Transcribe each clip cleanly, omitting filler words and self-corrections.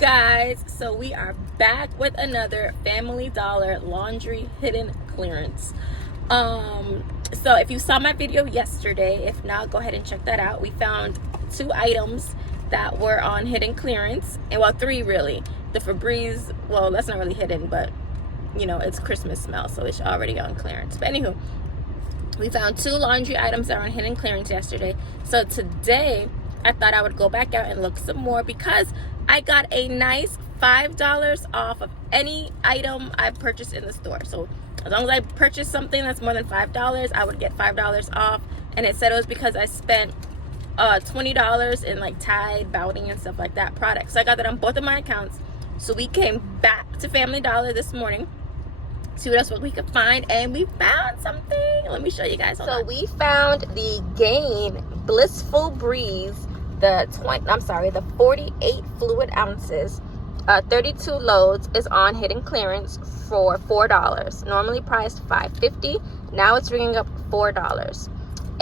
guys, so we are back with another Family Dollar laundry hidden clearance. So if you saw my video yesterday, if not, go ahead and check that out. We found 2 items that were on hidden clearance, and well, 3 really. The Febreze, well, that's not really hidden, but you know, it's Christmas smell, so it's already on clearance. But anywho, we found 2 laundry items that were on hidden clearance yesterday. So today I thought I would go back out and look some more because I got a nice $5 off of any item I purchased in the store. So as long as I purchased something that's more than $5, I would get $5 off. And it said it was because I spent $20 in like Tide, Bounty, and stuff like that products. So I got that on both of my accounts. So we came back to Family Dollar this morning, see what else we could find, and we found something. Let me show you guys. So we found the Gain Blissful Breeze, the 48 fluid ounces, 32 loads, is on hidden clearance for $4. Normally priced $5.50. Now it's ringing up $4.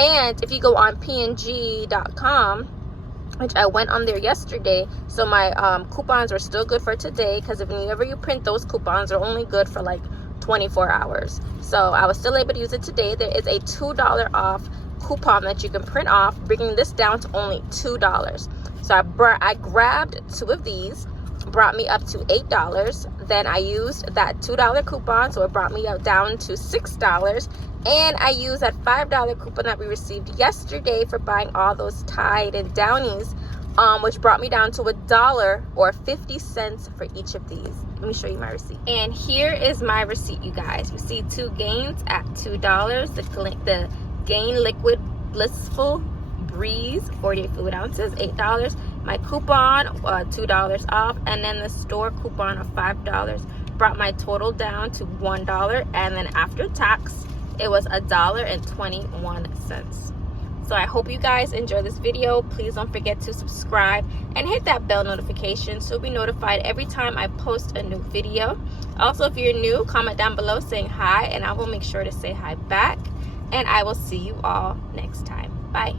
And if you go on png.com, which I went on there yesterday, so my coupons are still good for today, because whenever you print those coupons, they're only good for like 24 hours. So I was still able to use it today. There is a $2 off coupon that you can print off, bringing this down to only $2. So I grabbed 2 of these, brought me up to $8. Then I used that $2 coupon, so it brought me down to $6. And I used that $5 coupon that we received yesterday for buying all those Tide and Downies, which brought me down to $1 or 50 cents for each of these. Let me show you my receipt. And here is my receipt, you guys. You see 2 Gains at $2. The Gain Liquid Blissful Breeze, 48 fluid ounces, $8. My coupon, $2 off, and then the store coupon of $5 brought my total down to $1. And then after tax, it was $1.21. So I hope you guys enjoy this video. Please don't forget to subscribe and hit that bell notification so you'll be notified every time I post a new video. Also, if you're new, comment down below saying hi, and I will make sure to say hi back. And I will see you all next time. Bye.